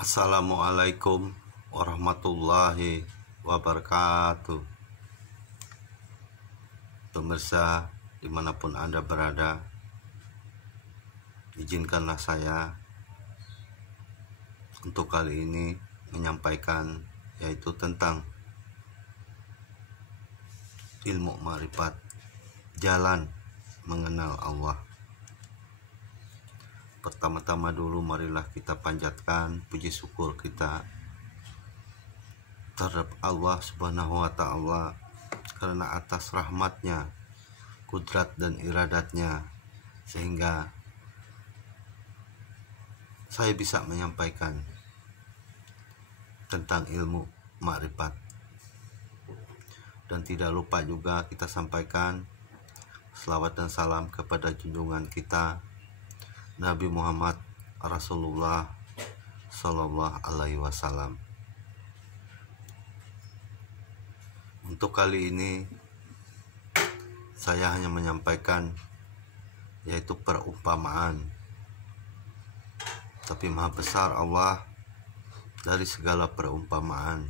Assalamualaikum warahmatullahi wabarakatuh. Pemirsa dimanapun Anda berada, izinkanlah saya untuk kali ini menyampaikan yaitu tentang ilmu ma'rifat, jalan mengenal Allah. Pertama-tama dulu marilah kita panjatkan puji syukur kita terhadap Allah Subhanahu wa Ta'ala, karena atas rahmatnya, kudrat dan iradatnya, sehingga saya bisa menyampaikan tentang ilmu ma'rifat. Dan tidak lupa juga kita sampaikan selawat dan salam kepada junjungan kita Nabi Muhammad Rasulullah Sallallahu Alaihi Wasallam. Untuk kali ini saya hanya menyampaikan yaitu perumpamaan, tapi maha besar Allah dari segala perumpamaan.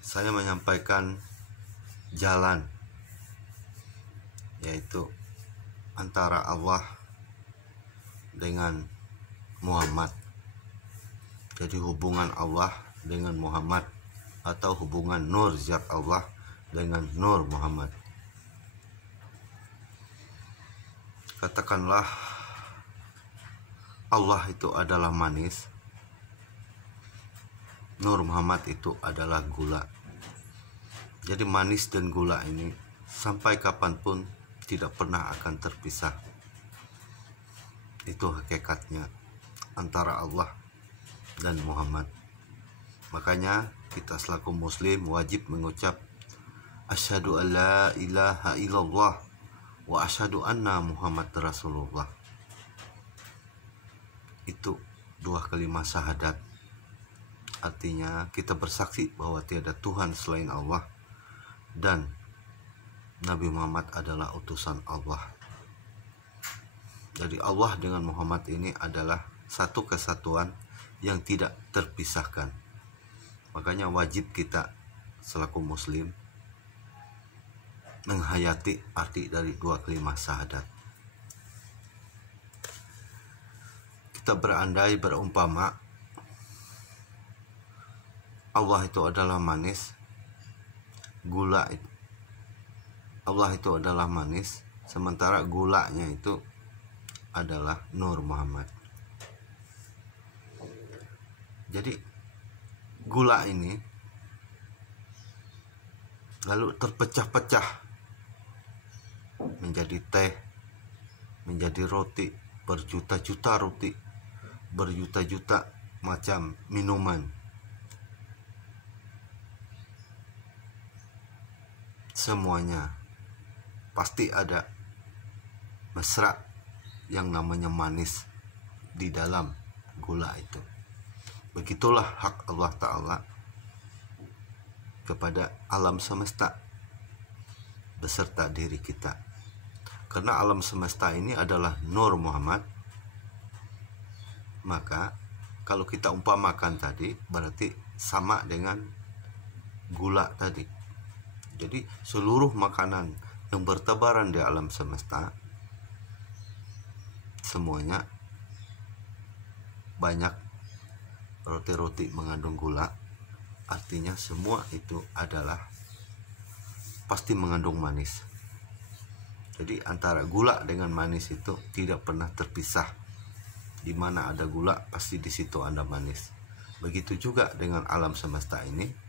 Saya menyampaikan jalan, yaitu antara Allah dengan Muhammad. Jadi hubungan Allah dengan Muhammad, atau hubungan nur zat Allah dengan nur Muhammad. Katakanlah Allah itu adalah manis, nur Muhammad itu adalah gula. Jadi manis dan gula ini sampai kapanpun tidak pernah akan terpisah. Itu hakikatnya antara Allah dan Muhammad. Makanya kita selaku muslim wajib mengucap asyhadu alla ilaha illallah wa asyhadu anna Muhammad Rasulullah. Itu dua kalimat syahadat. Artinya kita bersaksi bahwa tiada Tuhan selain Allah dan Nabi Muhammad adalah utusan Allah. Jadi Allah dengan Muhammad ini adalah satu kesatuan yang tidak terpisahkan. Makanya wajib kita selaku muslim menghayati arti dari dua kalimat syahadat. Kita berandai berumpama Allah itu adalah manis, gula itu Allah itu adalah manis, sementara gulanya itu adalah nur Muhammad. Jadi gula ini lalu terpecah-pecah menjadi teh, menjadi roti, berjuta-juta roti, berjuta-juta macam minuman. Semuanya pasti ada mesra yang namanya manis di dalam gula itu. Begitulah hak Allah Ta'ala kepada alam semesta beserta diri kita. Karena alam semesta ini adalah nur Muhammad, maka kalau kita umpamakan tadi berarti sama dengan gula tadi. Jadi seluruh makanan yang bertebaran di alam semesta semuanya banyak roti-roti mengandung gula, artinya semua itu adalah pasti mengandung manis. Jadi antara gula dengan manis itu tidak pernah terpisah. Di mana ada gula pasti di situ ada manis. Begitu juga dengan alam semesta ini,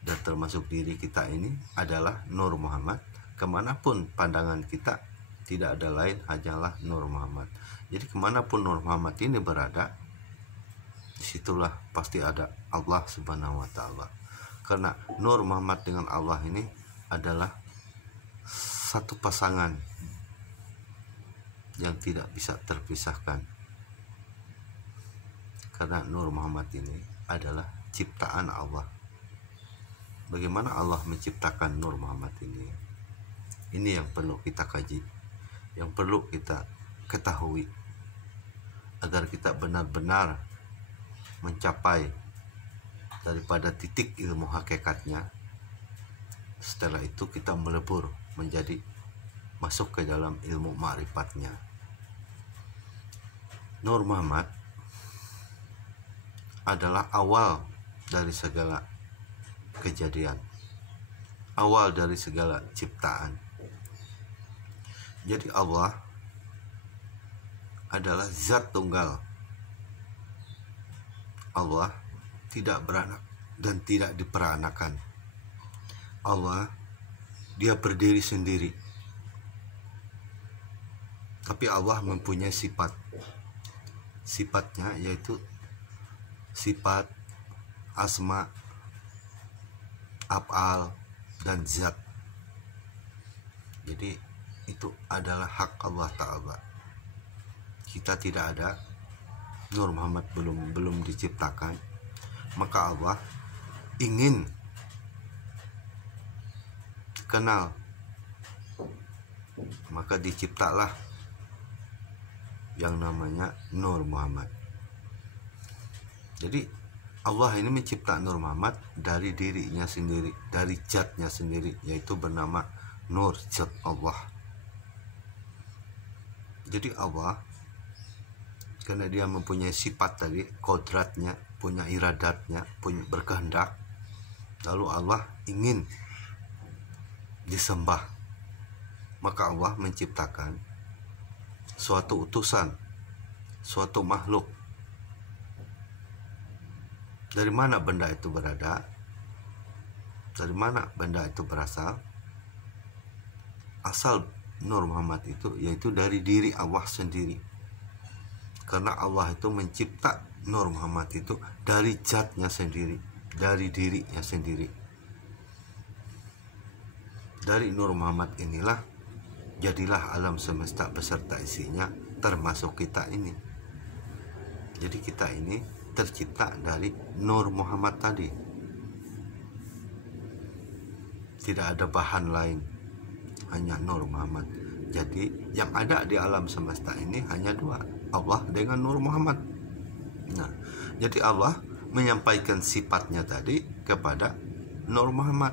dan termasuk diri kita ini adalah nur Muhammad. Kemanapun pandangan kita tidak ada lain hanyalah nur Muhammad. Jadi kemanapun nur Muhammad ini berada, disitulah pasti ada Allah Subhanahu wa Ta'ala. Karena nur Muhammad dengan Allah ini adalah satu pasangan yang tidak bisa terpisahkan. Karena nur Muhammad ini adalah ciptaan Allah. Bagaimana Allah menciptakan nur Muhammad ini? Ini yang perlu kita kaji, yang perlu kita ketahui. agar kita benar-benar mencapai daripada titik ilmu hakikatnya. Setelah itu kita melebur menjadi masuk ke dalam ilmu ma'rifatnya. Nur Muhammad adalah awal dari segala kejadian, awal dari segala ciptaan. Jadi Allah adalah zat tunggal. Allah tidak beranak dan tidak diperanakan. Allah, dia berdiri sendiri. Tapi Allah mempunyai sifat. Sifatnya yaitu sifat asma, af'al, dan zat. Jadi itu adalah hak Allah Ta'ala. Kita tidak ada, Nur Muhammad belum diciptakan, maka Allah ingin kenal, maka diciptalah yang namanya Nur Muhammad. Jadi Allah ini mencipta Nur Muhammad dari dirinya sendiri, dari zatnya sendiri, yaitu bernama Nur, zat Allah. Jadi Allah, karena dia mempunyai sifat tadi, kodratnya, punya iradatnya, punya berkehendak, lalu Allah ingin disembah, maka Allah menciptakan suatu utusan, suatu makhluk. Dari mana benda itu berada? Dari mana benda itu berasal? Asal Nur Muhammad itu yaitu dari diri Allah sendiri. Karena Allah itu mencipta Nur Muhammad itu dari zatnya sendiri, dari dirinya sendiri. Dari Nur Muhammad inilah jadilah alam semesta beserta isinya, termasuk kita ini. Jadi kita ini tercipta dari Nur Muhammad tadi. Tidak ada bahan lain, hanya Nur Muhammad. Jadi yang ada di alam semesta ini hanya dua, Allah dengan Nur Muhammad. Nah, jadi Allah menyampaikan sifatnya tadi kepada Nur Muhammad.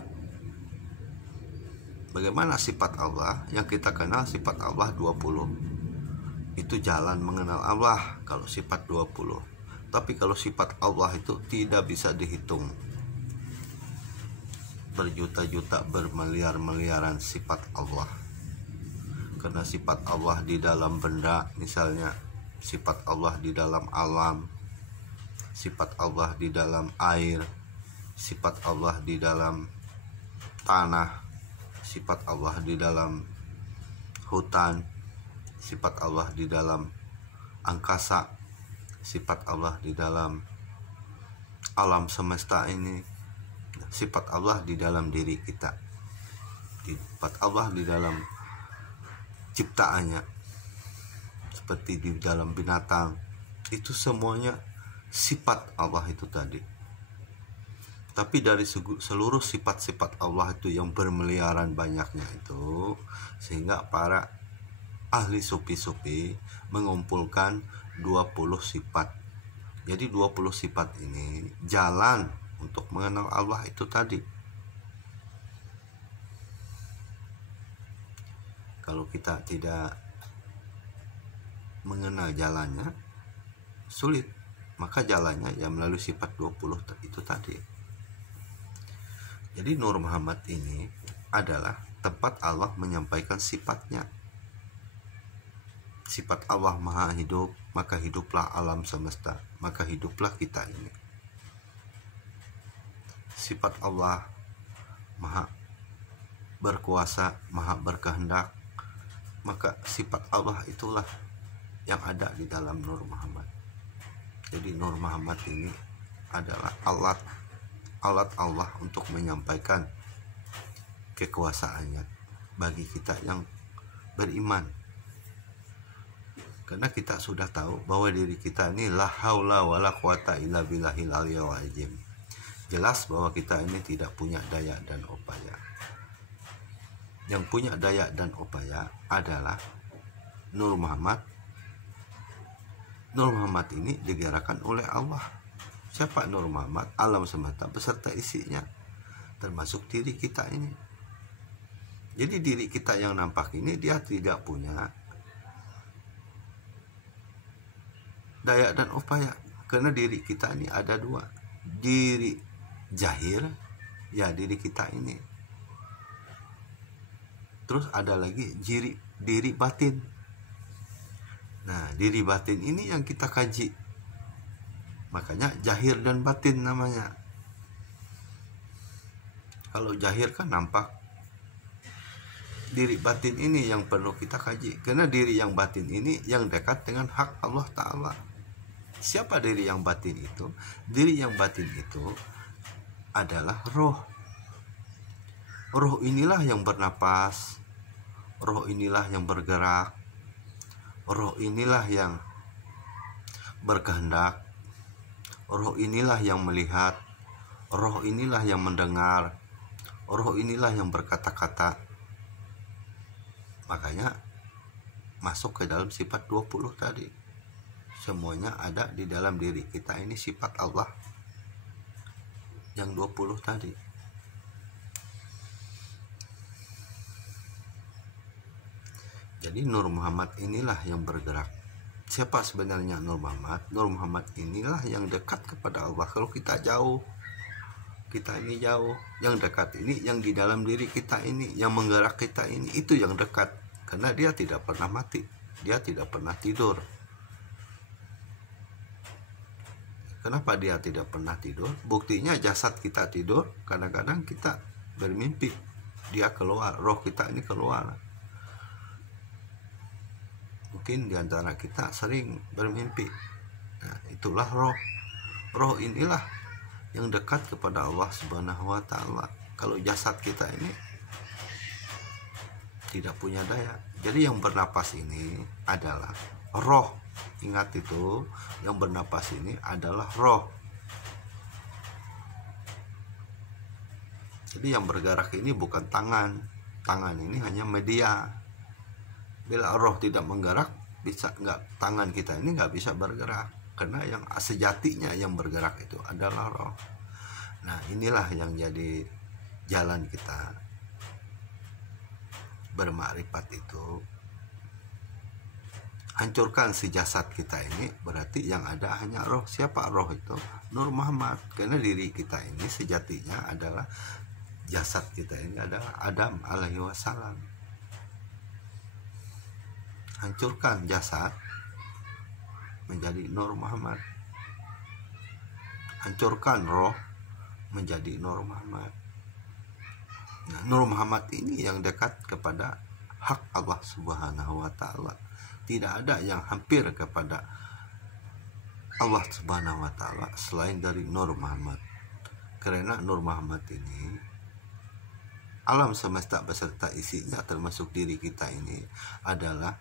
Bagaimana sifat Allah? Yang kita kenal sifat Allah 20. Itu jalan mengenal Allah kalau sifat 20. Tapi kalau sifat Allah itu tidak bisa dihitung. Berjuta-juta, bermiliar-miliaran sifat Allah. Karena sifat Allah di dalam benda, misalnya sifat Allah di dalam alam, sifat Allah di dalam air, sifat Allah di dalam tanah, sifat Allah di dalam hutan, sifat Allah di dalam angkasa, sifat Allah di dalam alam semesta ini, sifat Allah di dalam diri kita, sifat Allah di dalam ciptaannya, seperti di dalam binatang. Itu semuanya sifat Allah itu tadi. Tapi dari seluruh sifat-sifat Allah itu yang bermiliaran banyaknya itu, sehingga para ahli sufi-sufi mengumpulkan 20 sifat. Jadi 20 sifat ini jalan untuk mengenal Allah itu tadi. Kalau kita tidak mengenal jalannya, sulit. Maka jalannya ya melalui sifat 20 itu tadi. Jadi Nur Muhammad ini adalah tempat Allah menyampaikan sifatnya. Sifat Allah maha hidup, maka hiduplah alam semesta, maka hiduplah kita ini. Sifat Allah maha berkuasa, maha berkehendak, maka sifat Allah itulah yang ada di dalam Nur Muhammad. Jadi Nur Muhammad ini adalah alat Allah untuk menyampaikan kekuasaannya bagi kita yang beriman. Karena kita sudah tahu bahwa diri kita ini la haula wala quwata illa billahil aliyyil azim. Jelas bahwa kita ini tidak punya daya dan upaya. Yang punya daya dan upaya adalah Nur Muhammad. Nur Muhammad ini digerakkan oleh Allah. Siapa Nur Muhammad? Alam semesta beserta isinya, termasuk diri kita ini. Jadi diri kita yang nampak ini dia tidak punya daya dan upaya, karena diri kita ini ada dua, diri zahir, ya diri kita ini, terus ada lagi diri batin. Nah, diri batin ini yang kita kaji, makanya zahir dan batin namanya. Kalau zahir kan nampak, diri batin ini yang perlu kita kaji, karena diri yang batin ini yang dekat dengan hak Allah Ta'ala. Siapa diri yang batin itu? Diri yang batin itu adalah roh. Roh inilah yang bernapas, roh inilah yang bergerak, roh inilah yang berkehendak, roh inilah yang melihat, roh inilah yang mendengar, roh inilah yang berkata-kata. Makanya masuk ke dalam sifat 20 tadi. Semuanya ada di dalam diri kita ini, sifat Allah yang 20 tadi. Jadi Nur Muhammad inilah yang bergerak. Siapa sebenarnya Nur Muhammad? Nur Muhammad inilah yang dekat kepada Allah. Kalau kita jauh, kita ini jauh. Yang dekat ini yang di dalam diri kita ini, yang menggerak kita ini, itu yang dekat. Karena dia tidak pernah mati, dia tidak pernah tidur. Kenapa dia tidak pernah tidur? Buktinya jasad kita tidur, kadang-kadang kita bermimpi, dia keluar, roh kita ini keluar. Mungkin diantara kita sering bermimpi. Nah, itulah roh. Roh inilah yang dekat kepada Allah Subhanahu wa Ta'ala. Kalau jasad kita ini tidak punya daya. Jadi yang bernapas ini adalah roh. Ingat itu, yang bernapas ini adalah roh. Jadi yang bergerak ini bukan tangan. Tangan ini hanya media. Bila roh tidak menggerak, bisa nggak, tangan kita ini nggak bisa bergerak. Karena yang sejatinya yang bergerak itu adalah roh. Nah, inilah yang jadi jalan kita bermakrifat itu. Hancurkan si jasad kita ini, berarti yang ada hanya roh. Siapa roh itu? Nur Muhammad. Karena diri kita ini sejatinya adalah, jasad kita ini adalah Adam alaihi wassalam. Hancurkan jasad menjadi Nur Muhammad. Hancurkan roh menjadi Nur Muhammad. Nah, Nur Muhammad ini yang dekat kepada hak Allah Subhanahu wa Ta'ala. Tidak ada yang hampir kepada Allah Subhanahu wa Ta'ala selain dari Nur Muhammad. Karena Nur Muhammad ini, alam semesta beserta isinya termasuk diri kita ini adalah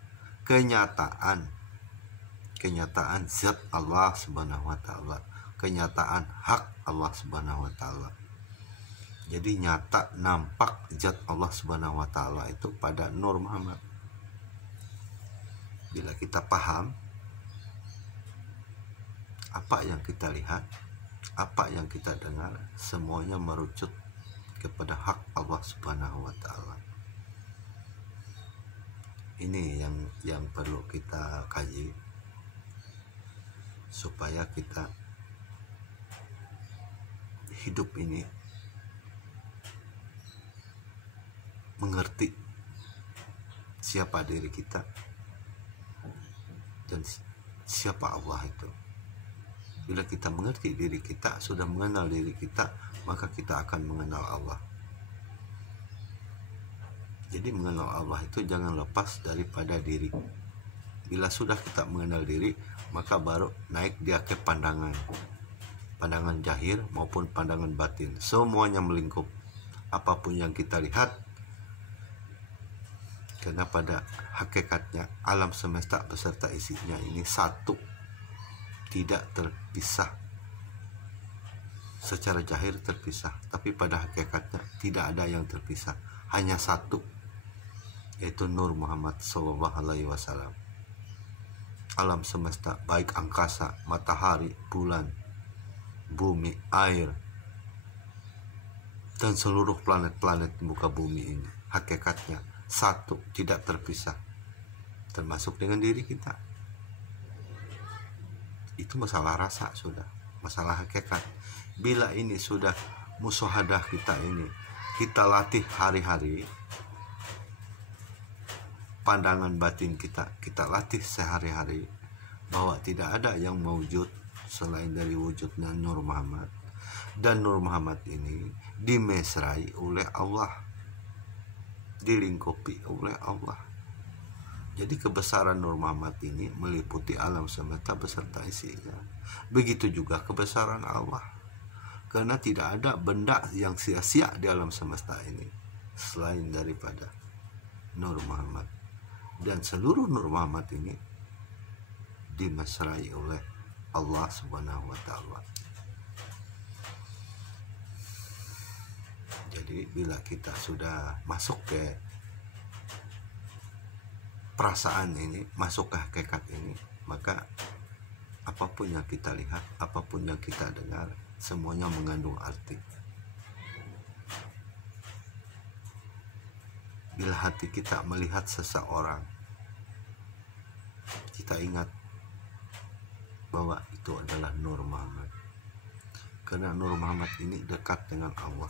kenyataan zat Allah Subhanahu wa Ta'ala, kenyataan hak Allah Subhanahu wa Ta'ala. Jadi nyata, nampak zat Allah Subhanahu wa Ta'ala itu pada Nur Muhammad. Bila kita paham apa yang kita lihat, apa yang kita dengar, semuanya merucut kepada hak Allah Subhanahu wa Ta'ala. Ini yang perlu kita kaji, supaya kita hidup ini mengerti siapa diri kita dan siapa Allah itu. Bila kita mengerti diri kita, sudah mengenal diri kita, maka kita akan mengenal Allah. Jadi mengenal Allah itu jangan lepas daripada diri. Bila sudah kita mengenal diri, maka baru naik dia ke pandangan zahir maupun pandangan batin. Semuanya melingkup apapun yang kita lihat. Karena pada hakikatnya alam semesta beserta isinya ini satu, tidak terpisah. Secara zahir terpisah, tapi pada hakikatnya tidak ada yang terpisah, hanya satu, yaitu Nur Muhammad SAW. alam semesta, baik angkasa, matahari, bulan, bumi, air, dan seluruh planet-planet di muka bumi ini hakikatnya satu, tidak terpisah, termasuk dengan diri kita. Itu masalah rasa sudah, masalah hakikat. Bila ini sudah musyahadah kita ini, kita latih hari-hari, pandangan batin kita latih sehari-hari, bahwa tidak ada yang mewujud selain dari wujudnya Nur Muhammad. Dan Nur Muhammad ini dimesrai oleh Allah, dilingkupi oleh Allah. Jadi kebesaran Nur Muhammad ini meliputi alam semesta beserta isinya. Begitu juga kebesaran Allah, karena tidak ada benda yang sia-sia di alam semesta ini selain daripada Nur Muhammad. Dan seluruh Nur Muhammad ini dimesrai oleh Allah Subhanahu wa Ta'ala. Jadi bila kita sudah masuk ke perasaan ini, masuk ke hakikat ini, maka apapun yang kita lihat, apapun yang kita dengar, semuanya mengandung arti. Bila hati kita melihat seseorang, kita ingat bahwa itu adalah Nur Muhammad, karena Nur Muhammad ini dekat dengan Allah.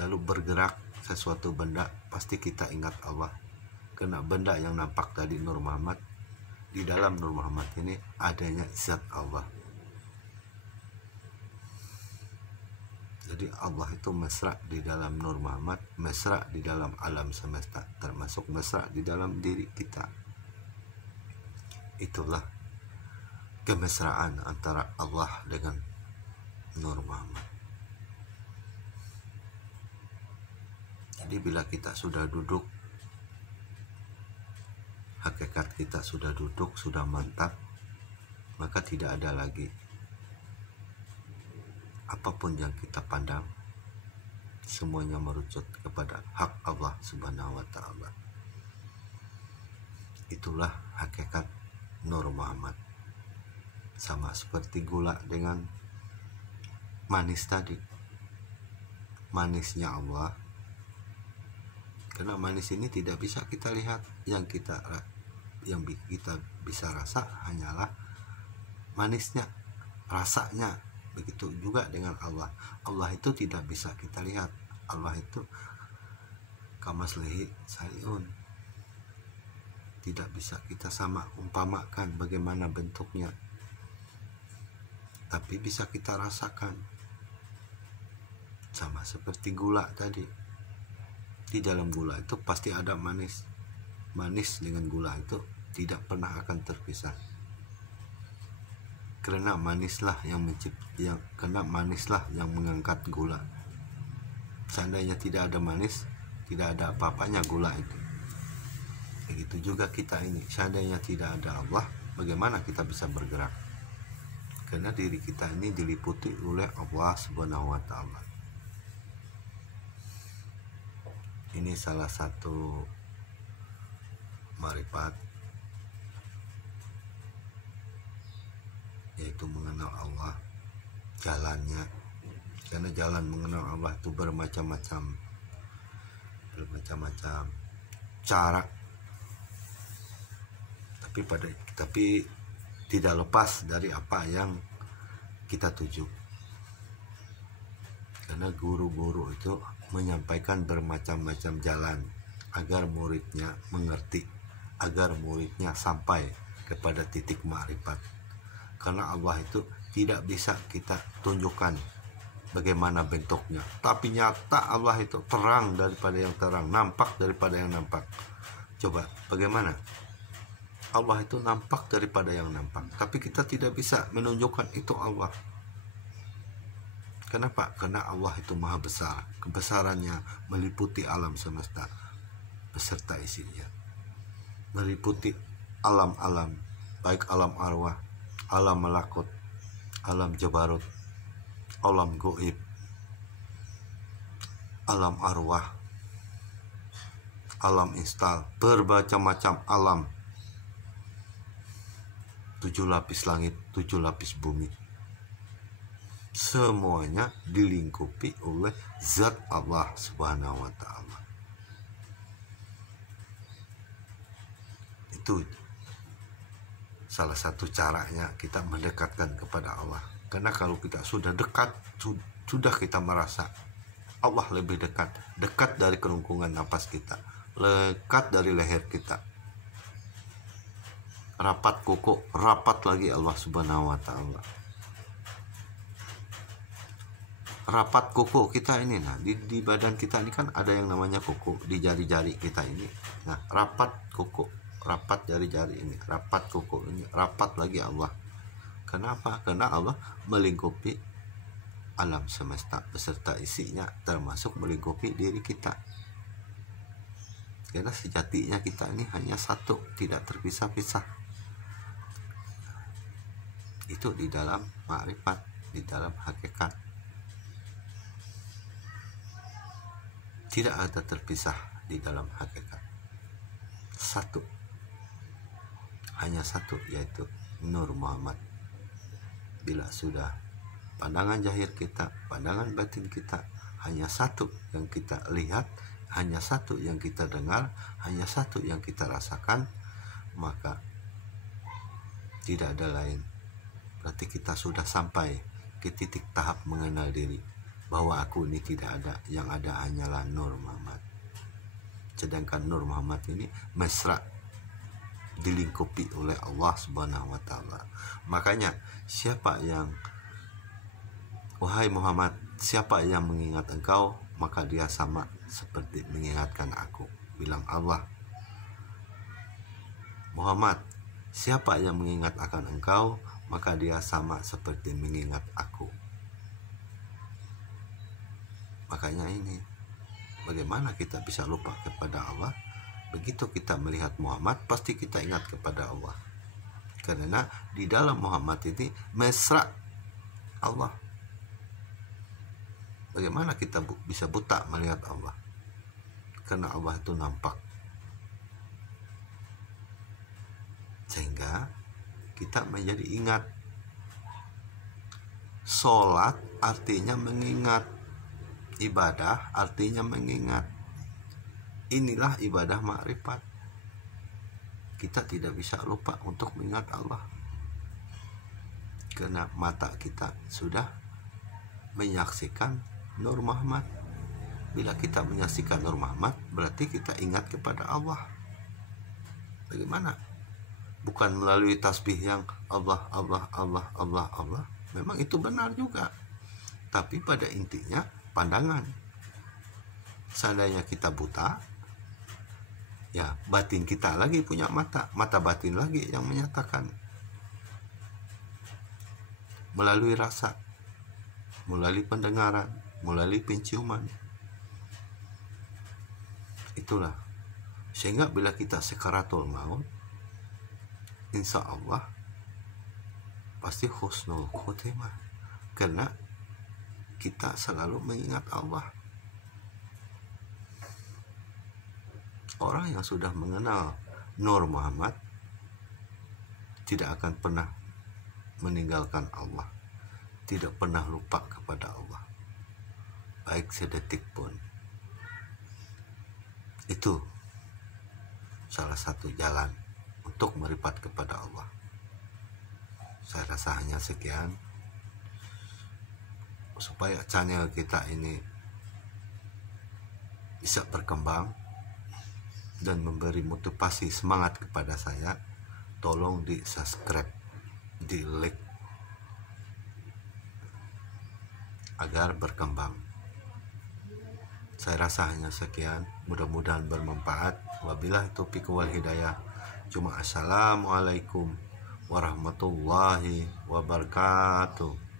Lalu bergerak sesuatu benda, pasti kita ingat Allah, karena benda yang nampak tadi Nur Muhammad, di dalam Nur Muhammad ini adanya zat Allah. Jadi Allah itu mesra di dalam Nur Muhammad, mesra di dalam alam semesta, termasuk mesra di dalam diri kita. Itulah kemesraan antara Allah dengan Nur Muhammad. Jadi bila kita sudah duduk, hakikat kita sudah duduk, sudah mantap, maka tidak ada lagi apapun yang kita pandang, semuanya merucut kepada hak Allah Subhanahu wa Ta'ala. Itulah hakikat Nur Muhammad. Sama seperti gula dengan manis tadi, manisnya Allah, karena manis ini tidak bisa kita lihat, yang kita bisa rasa hanyalah manisnya, rasanya. Begitu juga dengan Allah. Allah itu tidak bisa kita lihat. Allah itu kamaslihi sayun, tidak bisa kita sama umpamakan bagaimana bentuknya, tapi bisa kita rasakan. Sama seperti gula tadi, di dalam gula itu pasti ada manis. Manis dengan gula itu tidak pernah akan terpisah, karena manislah yang mengangkat gula. Seandainya tidak ada manis, tidak ada apa-apanya gula itu. Begitu juga kita ini, seandainya tidak ada Allah, bagaimana kita bisa bergerak? Karena diri kita ini diliputi oleh Allah Subhanahu wa Ta'ala. Ini salah satu marifat, yaitu mengenal Allah, jalannya. Karena jalan mengenal Allah itu bermacam-macam cara, tapi tidak lepas dari apa yang kita tuju. Karena guru-guru itu menyampaikan bermacam-macam jalan agar muridnya mengerti, agar muridnya sampai kepada titik ma'rifat. Karena Allah itu tidak bisa kita tunjukkan bagaimana bentuknya, tapi nyata Allah itu terang daripada yang terang, nampak daripada yang nampak. Coba bagaimana? Allah itu nampak daripada yang nampak, tapi kita tidak bisa menunjukkan itu Allah. Kenapa? Karena Allah itu maha besar, kebesarannya meliputi alam semesta beserta isinya, meliputi alam-alam, baik alam arwah, alam malakut, alam jabarut, alam goib, alam arwah, alam instal, bermacam-macam alam 7 lapis langit, 7 lapis bumi, semuanya dilingkupi oleh zat Allah Subhanahu wa ta'ala. Itu salah satu caranya kita mendekatkan kepada Allah. Karena kalau kita sudah dekat, sudah kita merasa Allah lebih dekat, dekat dari kerongkongan napas kita, dekat dari leher kita, rapat kuku, rapat lagi Allah Subhanahu wa ta'ala. Rapat kuku kita ini, nah di badan kita ini kan ada yang namanya kuku di jari-jari kita ini. Nah, rapat kuku, rapat jari-jari ini, rapat kuku ini, rapat lagi Allah. Kenapa? Karena Allah melingkupi alam semesta beserta isinya, termasuk melingkupi diri kita. Karena sejatinya kita ini hanya satu, tidak terpisah-pisah. Itu di dalam ma'rifat, di dalam hakikat. Tidak ada terpisah di dalam hakikat. Satu, hanya satu, yaitu Nur Muhammad. Bila sudah pandangan zahir kita, pandangan batin kita hanya satu yang kita lihat, hanya satu yang kita dengar, hanya satu yang kita rasakan, maka tidak ada lain. Berarti kita sudah sampai ke titik tahap mengenal diri, bahwa aku ini tidak ada, yang ada hanyalah Nur Muhammad. Sedangkan Nur Muhammad ini mesra dilingkupi oleh Allah Subhanahu wa ta'ala. Makanya siapa yang, wahai Muhammad, siapa yang mengingat engkau, maka dia sama seperti mengingatkan aku. Bilang Allah. Muhammad, siapa yang mengingat akan engkau, maka dia sama seperti mengingat aku. Makanya ini, bagaimana kita bisa lupa kepada Allah? Begitu kita melihat Muhammad, pasti kita ingat kepada Allah. Karena di dalam Muhammad ini mesra Allah. Bagaimana kita bisa buta melihat Allah? Karena Allah itu nampak. Sehingga kita menjadi ingat. Sholat artinya mengingat. Ibadah artinya mengingat. Inilah ibadah ma'rifat. Kita tidak bisa lupa untuk mengingat Allah. Karena mata kita sudah menyaksikan Nur Muhammad. Bila kita menyaksikan Nur Muhammad, berarti kita ingat kepada Allah. Bagaimana? Bukan melalui tasbih yang Allah, Allah, Allah, Allah, Allah. Memang itu benar juga. Tapi pada intinya pandangan. Seandainya kita buta, ya batin kita lagi punya mata, mata batin lagi yang menyatakan. Melalui rasa, melalui pendengaran, melalui penciuman. Itulah. Sehingga bila kita sekaratul maut, insya Allah pasti husnul khotimah. Karena kita selalu mengingat Allah. Orang yang sudah mengenal Nur Muhammad tidak akan pernah meninggalkan Allah, tidak pernah lupa kepada Allah, baik sedetik pun. Itu salah satu jalan untuk meripat kepada Allah. Saya rasa hanya sekian, supaya channel kita ini bisa berkembang dan memberi motivasi semangat kepada saya. Tolong di subscribe, di like, agar berkembang. Saya rasa hanya sekian, mudah-mudahan bermanfaat. Wabillahi taufiq wal hidayah. Assalamualaikum warahmatullahi wabarakatuh.